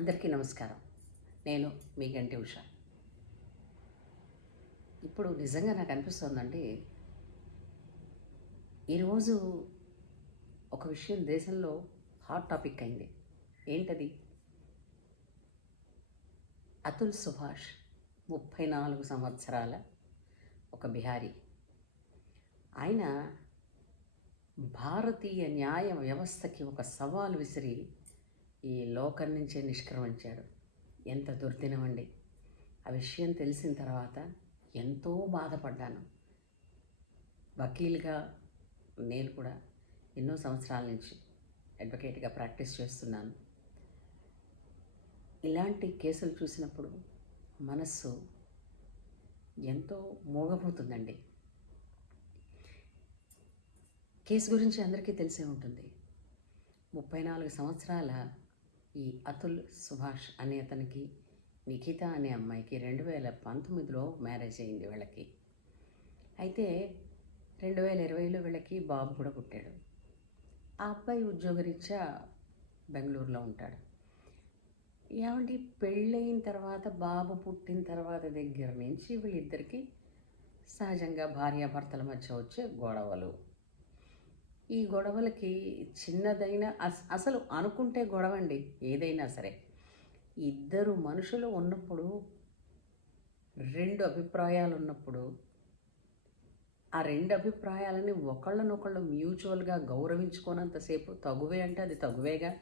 అందరికీ నమస్కారం. నేను మీ గంటి ఉష. ఇప్పుడు నిజంగా నాకు అనిపిస్తోందండి, ఈరోజు ఒక విషయం దేశంలో హాట్ టాపిక్ అయింది. ఏంటది? అతుల్ సుభాష్ 34 సంవత్సరాల ఒక బిహారీ. ఆయన భారతీయ న్యాయ వ్యవస్థకి ఒక సవాలు విసిరి ఈ లోకం నుంచే నిష్క్రమించాడు. ఎంత దుర్దినం అండి! ఆ విషయం తెలిసిన తర్వాత ఎంతో బాధపడ్డాను. వకీల్గా నేను కూడా ఎన్నో సంవత్సరాల నుంచి అడ్వకేట్గా ప్రాక్టీస్ చేస్తున్నాను. ఇలాంటి కేసులు చూసినప్పుడు మనస్సు ఎంతో మోగపోతుందండి. కేసు గురించి అందరికీ తెలిసే ఉంటుంది. 34 సంవత్సరాల ఈ అతుల్ సుభాష్ అనే అతనికి నిఖిత అనే అమ్మాయికి 2019లో మ్యారేజ్ అయింది వీళ్ళకి. అయితే 2020లో వీళ్ళకి బాబు కూడా పుట్టాడు. ఆ అబ్బాయి ఉద్యోగరీత్యా బెంగళూరులో ఉంటాడు. ఏమంటే పెళ్ళయిన తర్వాత బాబు పుట్టిన తర్వాత దగ్గర నుంచి వీళ్ళిద్దరికీ సహజంగా భార్యాభర్తల మధ్య వచ్చే గొడవలు. ఈ గొడవలకి చిన్నదైన అసలు అనుకుంటే గొడవండి ఏదైనా సరే. ఇద్దరు మనుషులు ఉన్నప్పుడు, 2 అభిప్రాయాలు ఉన్నప్పుడు, ఆ 2 అభిప్రాయాలని ఒకళ్ళనొకళ్ళు మ్యూచువల్గా గౌరవించుకోనంతసేపు తగువే అంటే అది తగువేగా.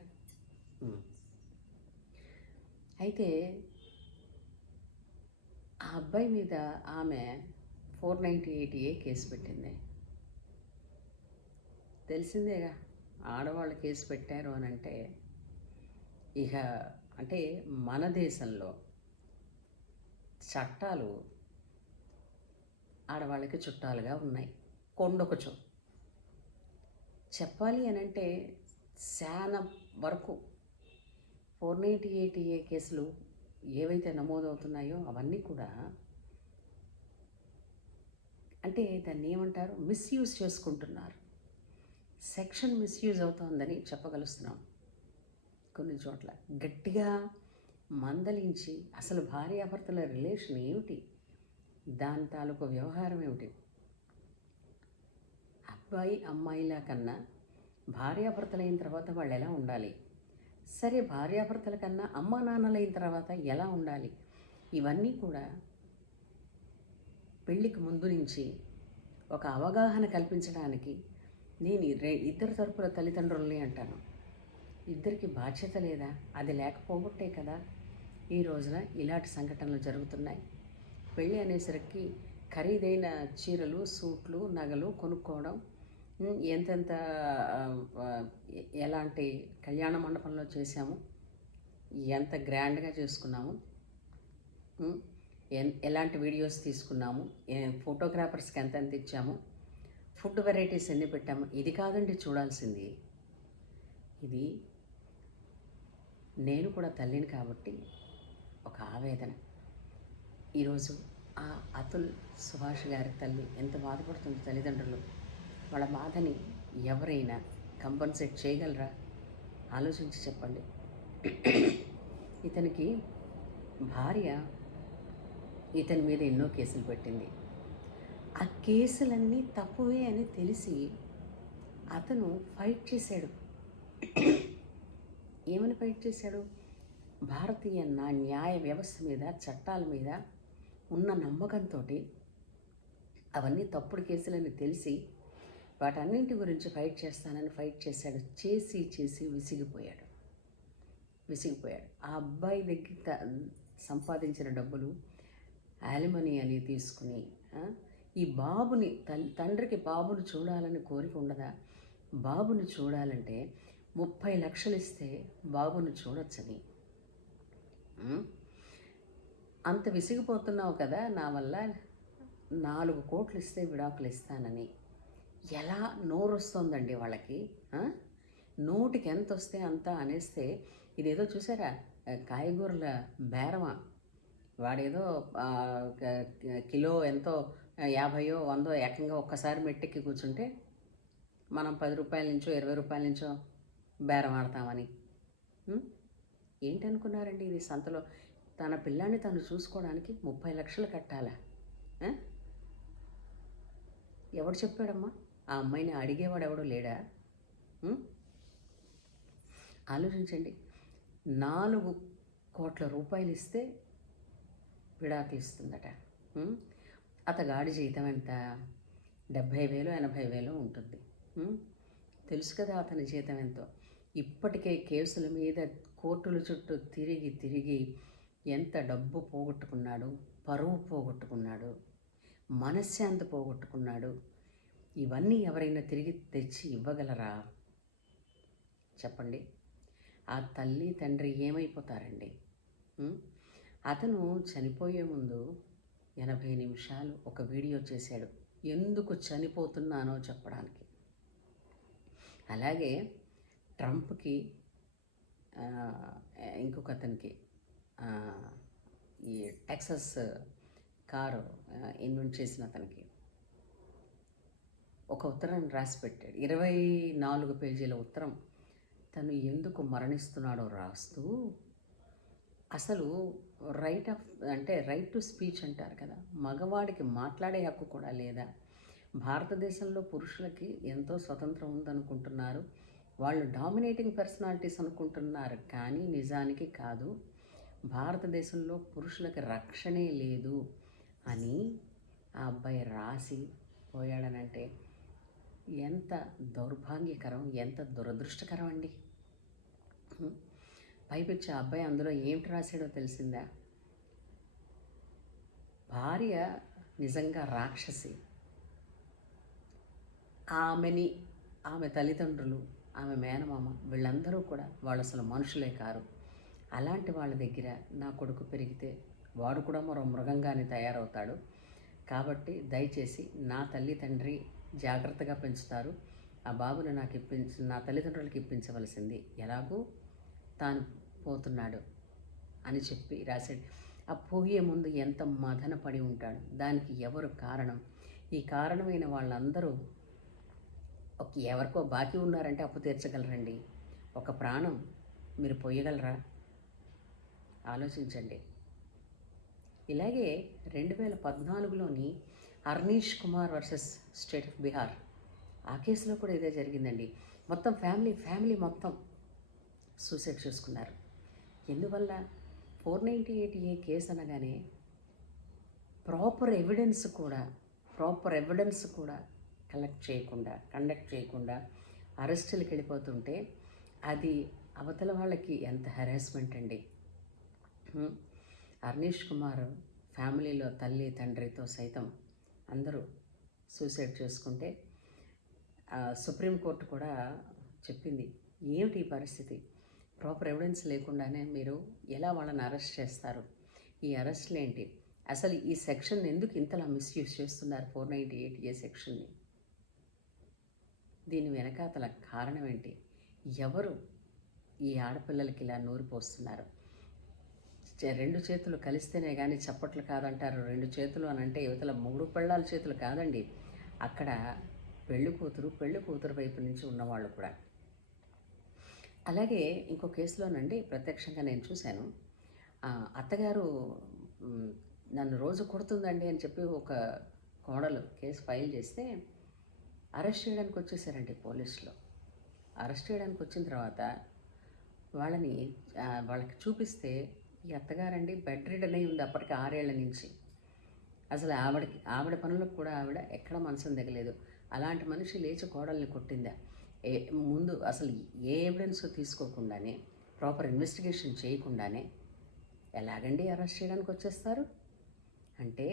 అయితే ఆ అబ్బాయి మీద ఆమె 498A కేసు పెట్టింది. తెలిసిందేగా, ఆడవాళ్ళు కేసు పెట్టారు అని అంటే ఇక అంటే మన దేశంలో చట్టాలు ఆడవాళ్ళకి చుట్టాలుగా ఉన్నాయి. కొండొకచో చెప్పాలి అని అంటే చాలా వరకు 498A కేసులు ఏవైతే నమోదవుతున్నాయో అవన్నీ కూడా అంటే దాన్ని ఏమంటారు, మిస్యూజ్ చేసుకుంటున్నారు. సెక్షన్ మిస్యూజ్ అవుతోందని చెప్పగలుస్తున్నాం. కొన్ని చోట్ల గట్టిగా మందలించి అసలు భార్యాభర్తల రిలేషన్ ఏమిటి, దాని తాలూకు వ్యవహారం ఏమిటి, అబ్బాయి అమ్మాయిల కన్నా భార్యాభర్తలైన తర్వాత వాళ్ళు ఎలా ఉండాలి, సరే భార్యాభర్తల కన్నా అమ్మా నాన్నలైన తర్వాత ఎలా ఉండాలి, ఇవన్నీ కూడా పెళ్ళికి ముందు నుంచి ఒక అవగాహన కల్పించడానికి నేను ఇద్దరు తరపుల తల్లిదండ్రులని అంటాను. ఇద్దరికి బాధ్యత లేదా? అది లేకపోబట్టే కదా ఈ రోజున ఇలాంటి సంఘటనలు జరుగుతున్నాయి. పెళ్ళి అనేసరికి ఖరీదైన చీరలు, సూట్లు, నగలు కొనుక్కోవడం, ఎంతెంత ఎలాంటి కళ్యాణ మండపంలో చేశాము, ఎంత గ్రాండ్గా చేసుకున్నాము, ఎలాంటి వీడియోస్ తీసుకున్నాము, ఫోటోగ్రాఫర్స్కి ఎంత ఇచ్చాము, ఫుడ్ వెరైటీస్ ఎన్ని పెట్టాము, ఇది కాదండి చూడాల్సింది. ఇది నేను కూడా తల్లిని కాబట్టి ఒక ఆవేదన. ఈరోజు ఆ అతుల్ సుభాష్ గారి తల్లి ఎంత బాధపడుతుంది, తల్లిదండ్రులు. వాళ్ళ బాధని ఎవరైనా కంపన్సేట్ చేయగలరా? ఆలోచించి చెప్పండి. ఇతనికి భార్య ఇతని మీద ఎన్నో కేసులు పెట్టింది. ఆ కేసులన్నీ తప్పువే అని తెలిసి అతను ఫైట్ చేశాడు. ఏమని ఫైట్ చేశాడు? భారతీయ న్యాయ వ్యవస్థ మీద, చట్టాల మీద ఉన్న నమ్మకంతో అవన్నీ తప్పుడు కేసులని తెలిసి వాటన్నింటి గురించి ఫైట్ చేస్తానని ఫైట్ చేశాడు. చేసి చేసి విసిగిపోయాడు. ఆ అబ్బాయి దగ్గర సంపాదించిన డబ్బులు యాలిమనీ అని తీసుకుని ఈ బాబుని తండ్రికి బాబుని చూడాలని కోరిక ఉండదా? బాబుని చూడాలంటే 30 లక్షలు ఇస్తే బాబుని చూడొచ్చని. అంత విసిగిపోతున్నావు కదా, నా వల్ల 4 కోట్లు ఇస్తే విడాకులు ఇస్తానని. ఎలా నోరు వస్తుందండి వాళ్ళకి? నోటికి ఎంత వస్తే అంత అనేస్తే ఇదేదో చూసారా, కాయగూరల బేరమా? వాడేదో కిలో ఎంతో 50 100 ఏకంగా ఒక్కసారి మెట్టెక్కి కూర్చుంటే మనం 10 రూపాయల నుంచో 20 రూపాయల నుంచో బేరం ఆడతామని. ఏంటనుకున్నారండి ఇది సంతలో తన పిల్లాన్ని తను చూసుకోవడానికి 30 లక్షలు కట్టాలా? ఆ? ఎవడు చెప్పాడమ్మా? ఆ అమ్మాయిని అడిగేవాడు ఎవడు లేడా? ఉం? ఆలోచించండి. 4 కోట్ల రూపాయలు ఇస్తే విడాకులు ఇస్తుందట. ఉం? అతగాడి జీతం ఎంత? 70,000 80,000 ఉంటుంది. తెలుసు కదా అతని జీతం ఎంతో. ఇప్పటికే కేసుల మీద కోర్టుల చుట్టూ తిరిగి తిరిగి ఎంత డబ్బు పోగొట్టుకున్నాడు, పరువు పోగొట్టుకున్నాడు, మనశ్శాంతి పోగొట్టుకున్నాడు. ఇవన్నీ ఎవరైనా తిరిగి తెచ్చి ఇవ్వగలరా చెప్పండి? ఆ తల్లి తండ్రి ఏమైపోతారండి? అతను చనిపోయే ముందు 80 నిమిషాలు ఒక వీడియో చేశాడు, ఎందుకు చనిపోతున్నానో చెప్పడానికి. అలాగే ట్రంప్కి ఇంకొక అతనికి ఈ టెక్సస్ కారు ఇన్వెంట్ చేసిన అతనికి ఒక ఉత్తరం రాసి పెట్టాడు. 24 పేజీల ఉత్తరం. తను ఎందుకు మరణిస్తున్నాడో రాస్తూ అసలు రైట్ టు స్పీచ్ అంటారు కదా, మగవాడికి మాట్లాడే హక్కు కూడా లేదా? భారతదేశంలో పురుషులకి ఎంతో స్వతంత్రం ఉందనుకుంటున్నారు, వాళ్ళు డామినేటింగ్ పర్సనాలిటీస్ అనుకుంటున్నారు, కానీ నిజానికి కాదు. భారతదేశంలో పురుషులకి రక్షణే లేదు అని ఆ అబ్బాయి రాసి పోయాడనంటే ఎంత దౌర్భాగ్యకరం, ఎంత దురదృష్టకరం అండి. పైపెచ్చి ఆ అబ్బాయి అందులో ఏమిటి రాశాడో తెలిసిందా? భార్య నిజంగా రాక్షసి, ఆమె తల్లిదండ్రులు, ఆమె మేనమామ వీళ్ళందరూ కూడా వాళ్ళు అసలు మనుషులే కారు. అలాంటి వాళ్ళ దగ్గర నా కొడుకు పెరిగితే వాడు కూడా మరో మృగంగానే తయారవుతాడు. కాబట్టి దయచేసి నా తల్లి తండ్రి జాగ్రత్తగా పెంచుతారు, ఆ బాబును నా తల్లిదండ్రులకి ఇప్పించవలసింది, ఎలాగూ తాను పోతున్నాడు అని చెప్పి రాశాడు. ఆ పోయే ముందు ఎంత మదన పడి ఉంటాడు. దానికి ఎవరు కారణం? ఈ కారణమైన వాళ్ళందరూ ఎవరికో బాకీ ఉన్నారంటే అప్పు తీర్చగలరండి. ఒక ప్రాణం మీరు పోయగలరా? ఆలోచించండి. ఇలాగే 2014లోని Harnish Kumar versus state of Bihar, ఆ కేసులో కూడా ఇదే జరిగిందండి. మొత్తం ఫ్యామిలీ మొత్తం సూసైడ్ చేసుకున్నారు. ఎందువల్ల? 498A కేసు అనగానే ప్రాపర్ ఎవిడెన్స్ కూడా కండక్ట్ చేయకుండా అరెస్టులకు వెళ్ళిపోతుంటే అది అవతల వాళ్ళకి ఎంత హెరాస్మెంట్ అండి. హర్నీష్ కుమార్ ఫ్యామిలీలో తల్లి తండ్రితో సైతం అందరూ సూసైడ్ చేసుకుంటే సుప్రీంకోర్టు కూడా చెప్పింది, ఏమిటి ఈ పరిస్థితి, ప్రాపర్ ఎవిడెన్స్ లేకుండానే మీరు ఎలా వాళ్ళని అరెస్ట్ చేస్తారు? ఈ అరెస్టులు ఏంటి? అసలు ఈ సెక్షన్ ఎందుకు ఇంతలా మిస్యూజ్ చేస్తున్నారు 498A సెక్షన్ని? దీని వెనకాతల కారణం ఏంటి? ఎవరు ఈ ఆడపిల్లలకి ఇలా నూరు పోస్తున్నారు? 2 చేతులు కలిస్తేనే కానీ చప్పట్లు కాదంటారు. 2 చేతులు అని అంటే యువతల 3 పెళ్ళాల చేతులు కాదండి, అక్కడ పెళ్లి కూతురు వైపు నుంచి ఉన్నవాళ్ళు కూడా. అలాగే ఇంకో కేసులోనండి ప్రత్యక్షంగా నేను చూశాను. అత్తగారు నన్ను రోజు కొడుతుందండి అని చెప్పి ఒక కోడలు కేసు ఫైల్ చేస్తే అరెస్ట్ చేయడానికి వచ్చేసారండి పోలీసులు. అరెస్ట్ చేయడానికి వచ్చిన తర్వాత వాళ్ళకి చూపిస్తే ఈ అత్తగారండి బెడ్ రిడన్ అయి ఉంది అప్పటికి 6 ఏళ్ల నుంచి. అసలు ఆవిడ పనులకు కూడా ఆవిడ ఎక్కడ మనసును దిగలేదు. అలాంటి మనిషి లేచి కోడల్ని కొట్టిందా? ముందు అసలు ఏ ఎవిడెన్స్ తీసుకోకుండానే, ప్రాపర్ ఇన్వెస్టిగేషన్ చేయకుండానే ఎలాగండి అరెస్ట్ చేయడానికి వచ్చేస్తారు? అంటే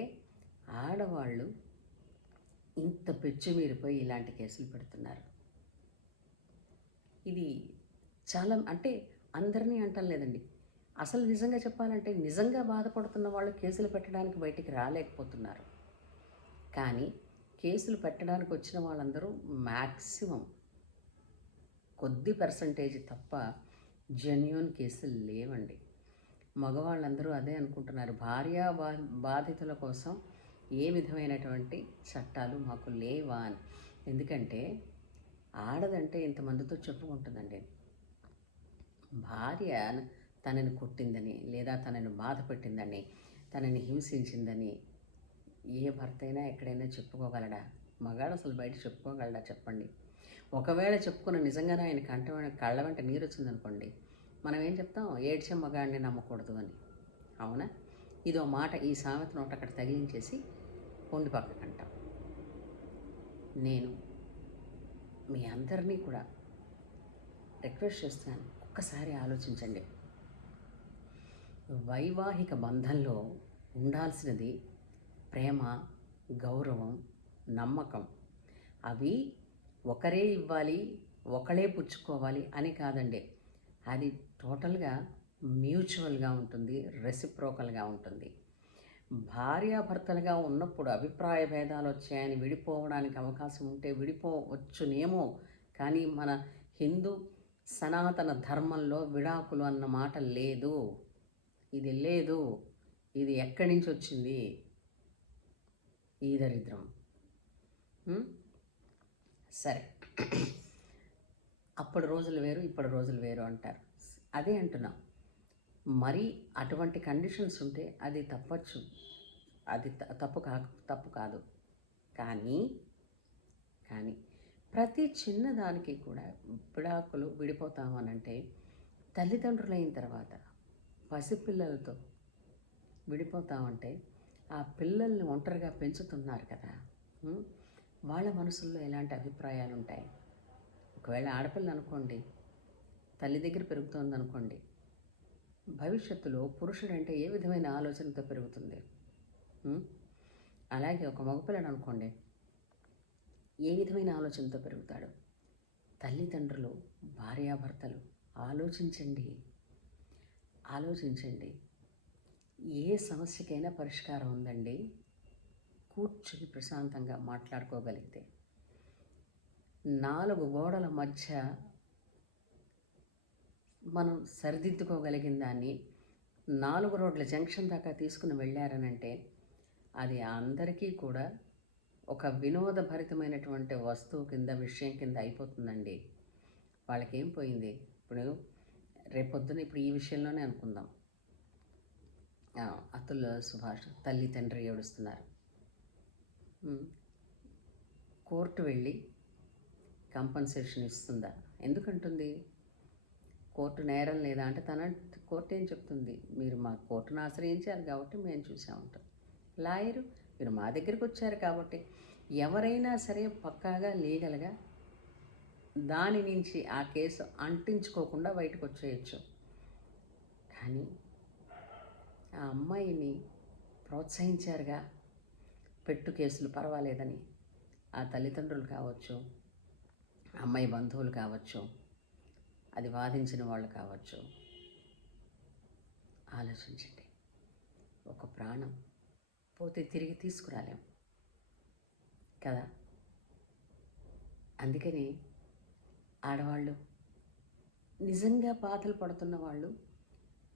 ఆడవాళ్ళు ఇంత పెచ్చు మీరిపోయి ఇలాంటి కేసులు పెడుతున్నారు. ఇది చాలా, అంటే అందరినీ అంటం లేదండి, అసలు నిజంగా చెప్పాలంటే నిజంగా బాధపడుతున్న వాళ్ళు కేసులు పెట్టడానికి బయటికి రాలేకపోతున్నారు. కానీ కేసులు పెట్టడానికి వచ్చిన వాళ్ళందరూ మ్యాక్సిమం కొద్ది పర్సంటేజ్ తప్ప జెన్యూన్ కేసులు లేవండి. మగవాళ్ళందరూ అదే అనుకుంటున్నారు, భార్యా బాధితుల కోసం ఏ విధమైనటువంటి చట్టాలు మాకు లేవా అని. ఎందుకంటే ఆడదంటే ఇంతమందితో చెప్పుకుంటుందండి, భార్య తనని కొట్టిందని, లేదా తనని బాధ పెట్టిందని, తనని హింసించిందని ఏ భర్త అయినా ఎక్కడైనా చెప్పుకోగలడా? మగాడు అసలు బయట చెప్పుకోగలడా చెప్పండి? ఒకవేళ చెప్పుకున్న నిజంగానే ఆయన కళ్ళ వెంట నీరు వచ్చిందనుకోండి, మనం ఏం చెప్తాం? ఏడ్చే మగాడిని నమ్మకూడదు అని. అవునా? ఇదో మాట ఈ సామెత నోట అక్కడ తగిలించేసి పొండి పక్కకంటాం. నేను మీ అందరినీ కూడా రిక్వెస్ట్ చేస్తున్నాను, ఒక్కసారి ఆలోచించండి. వైవాహిక బంధంలో ఉండాల్సినది ప్రేమ, గౌరవం, నమ్మకం. అవి ఒకరే ఇవ్వాలి, ఒకళ్ళే పుచ్చుకోవాలి అని కాదండి. అది టోటల్గా మ్యూచువల్గా ఉంటుంది, రెసిప్రోకల్గా ఉంటుంది. భార్యాభర్తలుగా ఉన్నప్పుడు అభిప్రాయ భేదాలు వచ్చాయని విడిపోవడానికి అవకాశం ఉంటే విడిపోవచ్చునేమో, కానీ మన హిందూ సనాతన ధర్మంలో విడాకులు అన్న మాట లేదు. ఇది లేదు. ఇది ఎక్కడి నుంచి వచ్చింది ఈ దరిద్రం? సరే, అప్పుడు రోజులు వేరు, ఇప్పుడు రోజులు వేరు అంటారు. అదే అంటున్నాం. మరి అటువంటి కండిషన్స్ ఉంటే అది తప్పచ్చు, అది తప్పు కాదు. కానీ ప్రతి చిన్నదానికి కూడా విడాకులు విడిపోతామనంటే, తల్లిదండ్రులైన తర్వాత పసిపిల్లలతో విడిపోతామంటే ఆ పిల్లల్ని ఒంటరిగా పెంచుతున్నారు కదా, వాళ్ళ మనసుల్లో ఎలాంటి అభిప్రాయాలు ఉంటాయి? ఒకవేళ ఆడపిల్ల అనుకోండి, తల్లి దగ్గర పెరుగుతోంది అనుకోండి, భవిష్యత్తులో పురుషుడంటే ఏ విధమైన ఆలోచనతో పెరుగుతుంది? అలాగే ఒక మగపిల్లడు అనుకోండి, ఏ విధమైన ఆలోచనతో పెరుగుతాడు? తల్లిదండ్రులు, భార్యాభర్తలు ఆలోచించండి. ఏ సమస్యకైనా పరిష్కారం ఉందండి, కూర్చుని ప్రశాంతంగా మాట్లాడుకోగలిగితే. 4 గోడల మధ్య మనం సరిదిద్దుకోగలిగిన దాన్ని 4 రోడ్ల జంక్షన్ దాకా తీసుకుని వెళ్ళారనంటే అది అందరికీ కూడా ఒక వినోదభరితమైనటువంటి వస్తువు కింద, విషయం కింద అయిపోతుందండి. వాళ్ళకేం పోయింది? ఇప్పుడు రేపొద్దున ఇప్పుడు ఈ విషయంలోనే అనుకుందాం. అతుల్ సుభాష్ తల్లి తండ్రి ఏడుస్తున్నారు. కోర్టు వెళ్ళి కంపన్సేషన్ ఇస్తుందా? ఎందుకంటుంది? కోర్టు నేరం లేదా అంటే కోర్టు ఏం చెప్తుంది? మీరు మా కోర్టును ఆశ్రయించారు కాబట్టి మేము చూసా ఉంటాం. లాయరు, మీరు మా దగ్గరికి వచ్చారు కాబట్టి. ఎవరైనా సరే పక్కాగా లీగల్గా దాని నుంచి ఆ కేసు అంటించుకోకుండా బయటకు వచ్చేయచ్చు. కానీ ఆ అమ్మాయిని ప్రోత్సహించారుగా, పెట్టు కేసులు పర్వాలేదని. ఆ తల్లిదండ్రులు కావచ్చు, అమ్మాయి బంధువులు కావచ్చు, అది వాదించిన వాళ్ళు కావచ్చు. ఆలోచించండి. ఒక ప్రాణం పోతే తిరిగి తీసుకురాలేం కదా. అందుకని ఆడవాళ్ళు, నిజంగా బాధలు పడుతున్న వాళ్ళు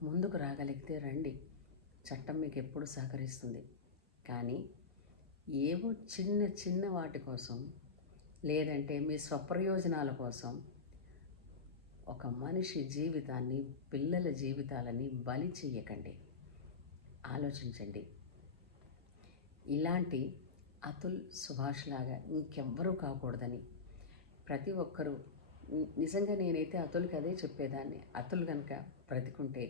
ముందుకు రాగలిగితే రండి, చట్టం మీకు ఎప్పుడు సహకరిస్తుంది. కానీ ఏవో చిన్న వాటి కోసం, లేదంటే మీ స్వప్రయోజనాల కోసం ఒక మనిషి జీవితాన్ని, పిల్లల జీవితాలని బలి చెయ్యకండి. ఆలోచించండి. ఇలాంటి అతుల్ సుభాష్ లాగా ఇంకెవ్వరూ కాకూడదని ప్రతి ఒక్కరూ, నిజంగా నేనైతే అతుల్కి అదే చెప్పేదాన్ని. అతుల్ కనుక బ్రతికుంటే,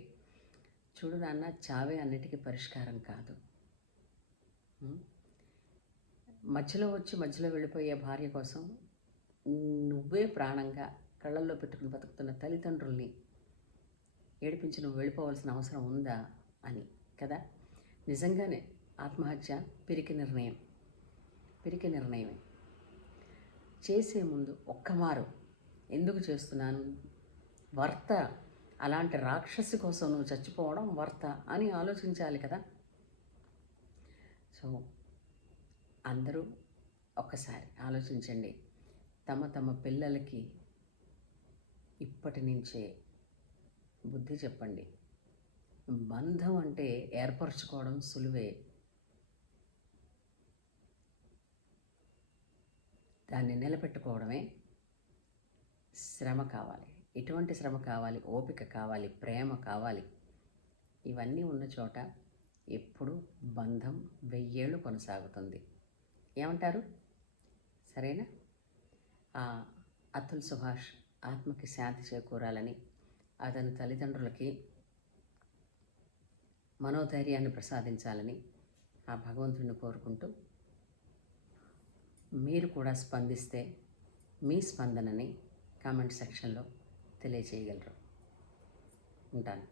చూడు నాన్న, చావే అన్నిటికీ పరిష్కారం కాదు. మధ్యలో వెళ్ళిపోయే భార్య కోసం నువ్వే ప్రాణంగా కళ్ళల్లో పెట్టుకుని బతుకుతున్న తల్లిదండ్రుల్ని ఏడిపించి నువ్వు వెళ్ళిపోవాల్సిన అవసరం ఉందా అని కదా. నిజంగానే ఆత్మహత్య పిరికి నిర్ణయమే. చేసే ముందు ఒక్కమారు ఎందుకు చేస్తున్నాను, వర్త అలాంటి రాక్షసి కోసం నువ్వు చచ్చిపోవడం వర్త అని ఆలోచించాలి కదా. సో అందరూ ఒక్కసారి ఆలోచించండి. తమ పిల్లలకి ఇప్పటి నుంచే బుద్ధి చెప్పండి. బంధం అంటే ఏర్పరచుకోవడం సులువే, దాన్ని నిలబెట్టుకోవడమే శ్రమ కావాలి. ఎటువంటి శ్రమ కావాలి, ఓపిక కావాలి, ప్రేమ కావాలి. ఇవన్నీ ఉన్న చోట ఎప్పుడు బంధం 1000 ఏళ్ళు కొనసాగుతుంది. ఏమంటారు? సరేనా? ఆ అతుల్ సుభాష్ ఆత్మకి శాంతి చేకూరాలని, అతని తల్లిదండ్రులకి మనోధైర్యాన్ని ప్రసాదించాలని ఆ భగవంతుడిని కోరుకుంటూ, మీరు కూడా స్పందిస్తే మీ స్పందనని కామెంట్ సెక్షన్లో తెలియచేయగలరు. ఉంటాను.